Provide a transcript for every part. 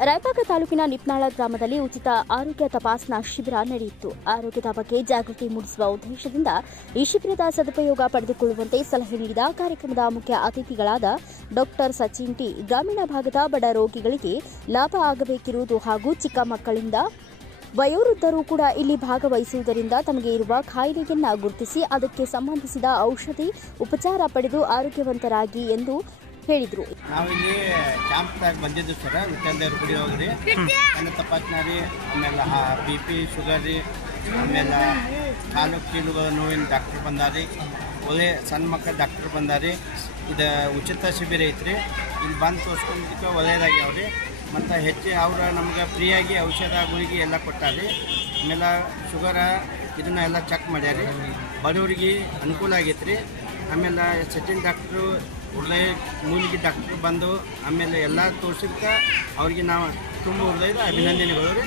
ರಾಯಬಾಗ ತಾಲೂಕಿನ ನಿಪ್ನಾಳ ಗ್ರಾಮದಲ್ಲಿ ಉಚಿತ ಆರೋಗ್ಯ ತಪಾಸಣಾ ಶಿಬಿರ ನಡೆಯಿತು. ಆರೋಗ್ಯದ ಬಗ್ಗೆ ಜಾಗೃತಿ ಮೂಡಿಸುವ ಉದ್ದೇಶದಿಂದ ಈ ಶಿಬಿರದ ಸದುಪಯೋಗ ಪಡೆದುಕೊಳ್ಳುವಂತೆ ಸಲಹೆ ನೀಡಿದ ಕಾರ್ಯಕ್ರಮದ ಮುಖ್ಯ ಅತಿಥಿಗಳಾದ ಡಾ ಸಚಿನ್ ಟಿ. ಗ್ರಾಮೀಣ ಭಾಗದ ಬಡ ರೋಗಿಗಳಿಗೆ ಲಾಭ ಆಗಬೇಕಿರುವುದು ಹಾಗೂ ಚಿಕ್ಕ ಮಕ್ಕಳಿಂದ ವಯೋವೃದ್ಧರು ಕೂಡ ಇಲ್ಲಿ ಭಾಗವಹಿಸುವುದರಿಂದ ತಮಗೆ ಇರುವ ಕಾಯಿಲೆಯನ್ನು ಗುರುತಿಸಿ ಅದಕ್ಕೆ ಸಂಬಂಧಿಸಿದ ಔಷಧಿ ಉಪಚಾರ ಪಡೆದು ಆರೋಗ್ಯವಂತರಾಗಿ ಎಂದು ಹೇಳಿದರು. ನಾವಿಲ್ಲಿ ಕ್ಯಾಂಪ್ದಾಗ ಬಂದಿದ್ದು ಸರ್, ವಿಠ್ಠಲದೇವ್ರ ಗುಡಿ ಹೋಗ್ರಿ, ಕಣ್ಣು ತಪಾಸಣೆ ರೀ, ಆಮೇಲೆ BP ಶುಗರ್ ರೀ, ಆಮೇಲೆ ಕಾಲು ಕೀಲುಗಳ ನೋವಿನ ಡಾಕ್ಟರ್ ಬಂದಾರಿ, ಒಳ್ಳೆ ಸಣ್ಣ ಮಕ್ಕಳ ಡಾಕ್ಟರ್ ಬಂದಾರಿ. ಇದು ಉಚಿತ ಶಿಬಿರ ಐತ್ರಿ. ಇಲ್ಲಿ ಬಂದು ತೋರಿಸ್ಕೊಂಡ್ಲಿಕ್ಕೆ ಒಳ್ಳೆಯದಾಗ್ಯಾವ್ರಿ. ಮತ್ತು ಹೆಚ್ಚು ಅವ್ರು ನಮ್ಗೆ ಫ್ರೀಯಾಗಿ ಔಷಧ ಗುಳಿಗೆ ಎಲ್ಲ ಕೊಟ್ಟಾರಿ. ಆಮೇಲೆ ಶುಗರ ಇದನ್ನೆಲ್ಲ ಚೆಕ್ ಮಾಡ್ಯಾರಿ. ಬಡವರಿಗೆ ಅನುಕೂಲ ಆಗೈತೆ ರೀ. ಆಮೇಲೆ ಸಚಿನ್ ಡಾಕ್ಟ್ರು ಹೃದಯ ಮೂಲಿಗೆ ಡಾಕ್ಟ್ರು ಬಂದು ಆಮೇಲೆ ಎಲ್ಲ ತೋರಿಸಿದ್ಕೆ ಅವ್ರಿಗೆ ನಾವು ತುಂಬ ಹೃದಯದ ಅಭಿನಂದನೆಗಳು ರೀ.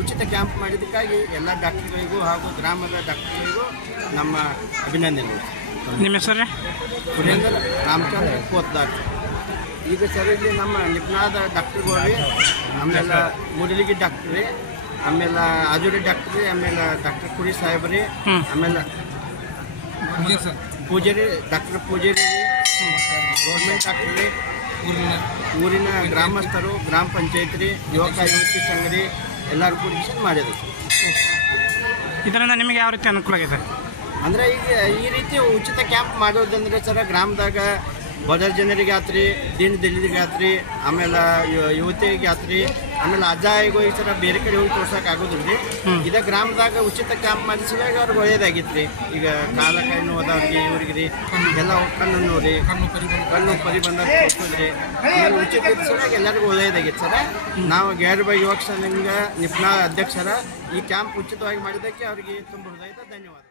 ಉಚಿತ ಕ್ಯಾಂಪ್ ಮಾಡಿದ್ದಕ್ಕಾಗಿ ಎಲ್ಲ ಡಾಕ್ಟ್ರುಗಳಿಗೂ ಹಾಗೂ ಗ್ರಾಮದ ಡಾಕ್ಟ್ರುಗಳಿಗೂ ನಮ್ಮ ಅಭಿನಂದನೆಗಳು. ನಿಮ್ಮ ಹೆಸರು? ಸುರೇಂದ್ರ ರಾಮಚಂದ್ರ ಕೋತ್ದಾರ್. ಈಗ ಸರ್ ಇಲ್ಲಿ ನಮ್ಮ ನಿಪ್ನಾದ ಡಾಕ್ಟ್ರುಗಳು ರೀ, ಆಮೇಲೆ ಮೂಡಲಿಗಿ ಡಾಕ್ಟ್ರ್ ರೀ, ಆಮೇಲೆ ಆಜುರಿ ಡಾಕ್ಟ್ರ್ ರೀ, ಆಮೇಲೆ ಡಾಕ್ಟರ್ ಕುರಿ ಸಾಹೇಬ್ ರೀ, ಆಮೇಲೆ ಪೂಜಾರಿ ಡಾಕ್ಟರ್ ಪೂಜಾರಿ ರೀ, ಗೌರ್ಮೆಂಟ್ ಡಾಕ್ಟರ್ ರೀ, ಊರಿನ ಗ್ರಾಮಸ್ಥರು, ಗ್ರಾಮ ಪಂಚಾಯತ್ ರೀ, ಯುವಕ ಯುವತಿ ಸಂಘ ರೀ, ಎಲ್ಲರೂ ಕೂಡಿಸಿ ಮಾಡಿದ್ರು. ಇದರಿಂದ ನಿಮಗೆ ಯಾವ ರೀತಿ ಅನುಕೂಲ ಆಗಿದೆ? ಅಂದರೆ ಈಗ ಈ ರೀತಿ ಉಚಿತ ಕ್ಯಾಂಪ್ ಮಾಡೋದಂದ್ರೆ ಸರ ಗ್ರಾಮದಾಗ ಬಡ ಜನರಿಗೆ ಆತ್ರಿ, ದೀನ ದಲಿತರಿಗೆ ಆತ್ರಿ, ಆಮೇಲೆ ಯುವತಿಗೆ ಆತ್ರಿ, ಆಮೇಲೆ ಅಜ್ಜಾಯಿಗೂ ಈ ಥರ ಬೇರೆ ಕಡೆ ಹೋಗಿ ತೋರ್ಸೋಕೆ ಆಗೋದಿಲ್ಲ ರೀ. ಇದೇ ಗ್ರಾಮದಾಗ ಉಚಿತ ಕ್ಯಾಂಪ್ ಮಾಡಿಸಿದಾಗ ಅವ್ರಿಗೆ ಒಳ್ಳೇದಾಗಿತ್ತು ರೀ. ಈಗ ಕಾಲ ಕೈ ನೋದವ್ರಿಗೆ ಇವ್ರಿಗೆ ರೀ ಎಲ್ಲ ಕಣ್ಣು ನೋಡಿ ಕಣ್ಣು ಪರಿ ಬಂದಾಗ ತೋರಿಸೋದ್ರಿ. ಆಮೇಲೆ ಉಚಿತ ಇದ್ದಾಗ ಎಲ್ಲರಿಗೂ ಒಳ್ಳೆಯದಾಗಿತ್ತು ಸರ. ನಾವು ಗೈರ್ಬಾಗ್ ಯುವಕ ಸಂಘ ನಿಪ್ನಾಳ ಅಧ್ಯಕ್ಷರ ಈ ಕ್ಯಾಂಪ್ ಉಚಿತವಾಗಿ ಮಾಡಿದ್ದಕ್ಕೆ ಅವರಿಗೆ ತುಂಬ ಹೃದಯದ ಧನ್ಯವಾದ.